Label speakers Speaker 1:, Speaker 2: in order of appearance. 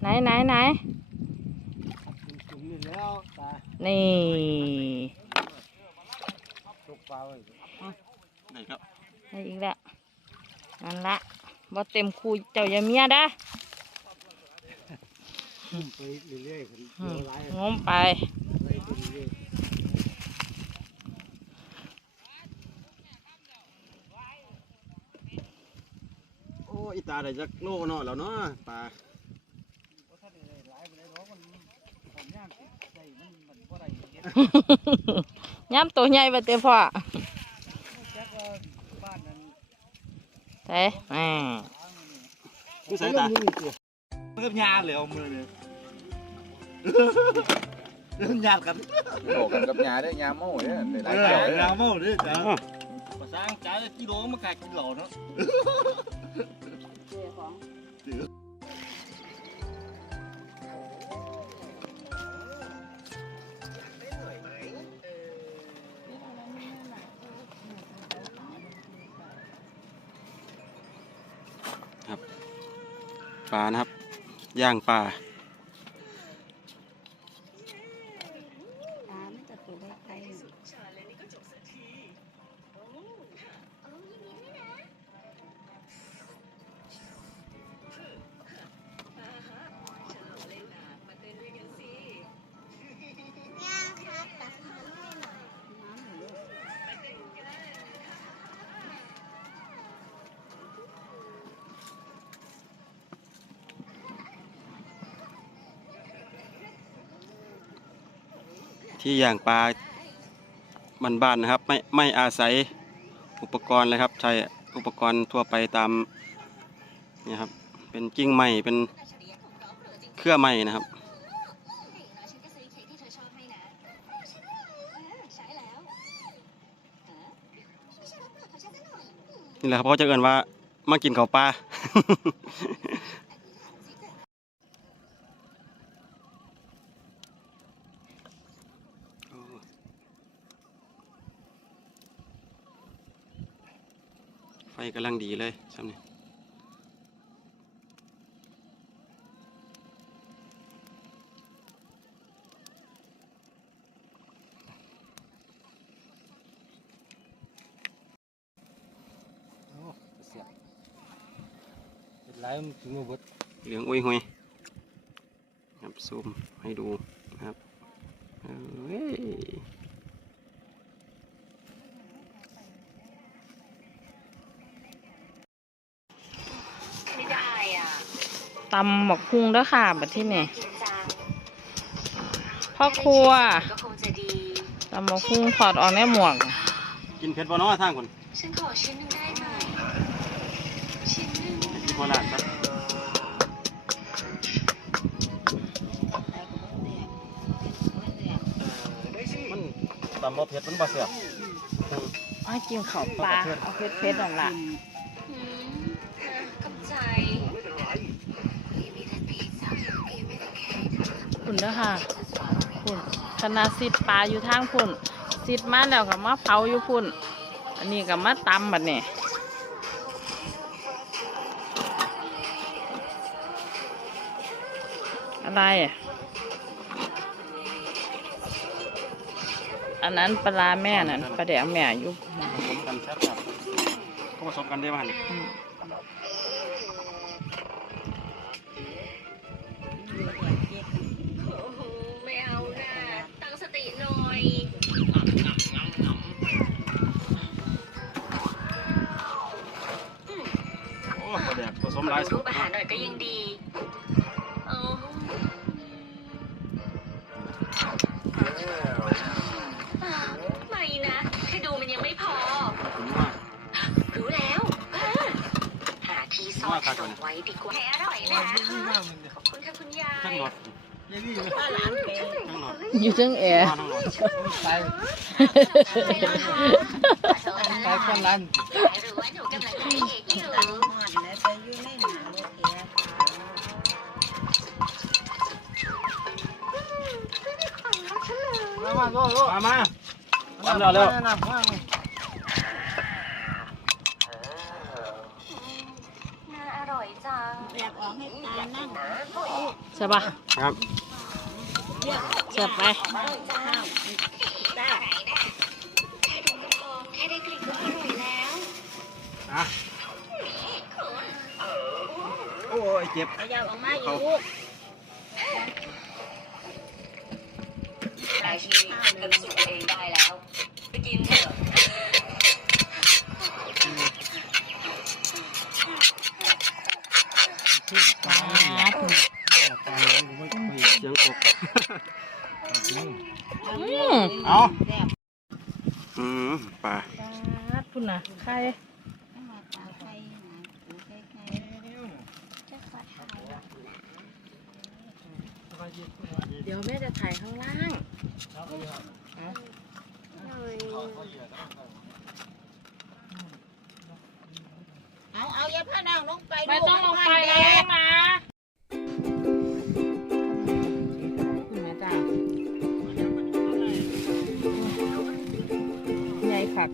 Speaker 1: ไหนไหนไหน
Speaker 2: นี่แล้วตา
Speaker 1: นี่
Speaker 2: ตกปลาไว้
Speaker 3: ไหนครับ
Speaker 1: ได้อีกแล้วนั่นละบ่เต็มคูเจ้าอย่าเมียด้ะ
Speaker 2: ไปเรื่อยๆขึ้น
Speaker 1: อืม
Speaker 2: หลาย
Speaker 1: งมไป
Speaker 3: โอ้อีตาได้จักโลเนาะแล้วเนาะปลา
Speaker 1: ย้ำตัวใหญ่ไปเตะพ่อเต้อ่า
Speaker 3: ผู้
Speaker 2: ๆ
Speaker 3: ใส่ตา
Speaker 2: มันเกี่ยว
Speaker 4: มันก็ยาเลยเอามือเลยเริ่มยากัน
Speaker 5: โลกันกับยาได้อยาโม่เนี่ยห
Speaker 4: เอ
Speaker 5: ลาย
Speaker 4: อ
Speaker 5: เจ้าเนี่ย
Speaker 4: ยาเมาด้วยจ้ะภาษาอังกฤษกิโลมันกลายกิโลเนาะ
Speaker 3: ปลานะครับ ย่างปลา ที่ย่างปลาบ้านๆนะครับ ไม่ไม่อาศัยอุปกรณ์เลยครับ ใช้อุปกรณ์ทั่วไปตามนี่ครับ เป็นกิ้งไม้เป็นเครื่อไม้นะครับนี่แหละครับเขาจะเอ่นว่ามากินข้าวปลา กำลังดีเลยใช่ไหม
Speaker 2: โอ้เสียบเห็ดหลายมันถึงมาเบด
Speaker 3: เหลืองอุ้ยหุยครับซูมให้ดูนะครับเอ้ย
Speaker 6: ไม่ได้อะ
Speaker 1: ตำหมกพุงเด้อค่ะบัดที่นี่
Speaker 6: จริงจัง
Speaker 1: พ่อครัว
Speaker 6: ก็คงจะดี
Speaker 1: ตำหมกพุงถอดออกในหมวก
Speaker 3: กินเผ็ดบ่เนาะทางคน
Speaker 6: ฉันขอชิ้นหนึงได้ไหมชิ้นหนึง
Speaker 3: กินโคราชครับมันตำบ่เผ็ดมันบ่เสียบ
Speaker 1: อ้ายกินข้าวปลาเอาเพชรเพชรนั่นล่ะ
Speaker 6: หืมเออกับใจ
Speaker 1: คุณเด้อค่ะคุณคณะซิดปลาอยู่ทางพุ่นซิดมาแล้วก็มาเผาอยู่พุ่น อันนี้ก็มาตำบัดนี่อะไรอะอันนั้นปลาร้าแม่นั่นปลาแดงแม่อยู่
Speaker 3: ผสมกันแซ่บครับเขาผสมกันได้บ้าน
Speaker 1: อืมา
Speaker 6: ที่ซ่อนขนไว้ดีกว่าแค่อร่อยนะขอบคุณค่ะคุณยาย
Speaker 3: ทั้งหลอด
Speaker 2: อยังนี่อยู่
Speaker 3: ทั้งหลอ
Speaker 1: ยู่เชิงแอร์
Speaker 3: ทั้งหลอด
Speaker 2: ตาย
Speaker 6: ไป
Speaker 2: คนรัน
Speaker 6: หรือว่าหนูกำลังจะเอกอยู่
Speaker 2: มามาโลโล
Speaker 3: มามาทำแล้วเร็ว
Speaker 2: น้ำข้า
Speaker 6: น่าอร่อยจัง
Speaker 7: แบบออกให้
Speaker 1: ใช่ปะ
Speaker 3: ครับ
Speaker 1: เสียบไป
Speaker 6: แค่ได้กลิ่นก็อร่อยแล้ว
Speaker 3: อะโอ้ยเจ็บ
Speaker 6: ขยับออกมาอยู่ได้ที่ทำสุกเองได้แล้ว ไปกินเถอะ
Speaker 3: เสียงกบ
Speaker 1: อืม
Speaker 3: เอาอืมปลา
Speaker 1: พุ่นนะใครเดี๋ยวแม่จะถ่ายข้างล่าง
Speaker 7: เอาเอาอย่าพาน้องลงไป
Speaker 1: ไม่ต้องลงไปแล้วนะคุณแม่จ้าใหญ่ผัก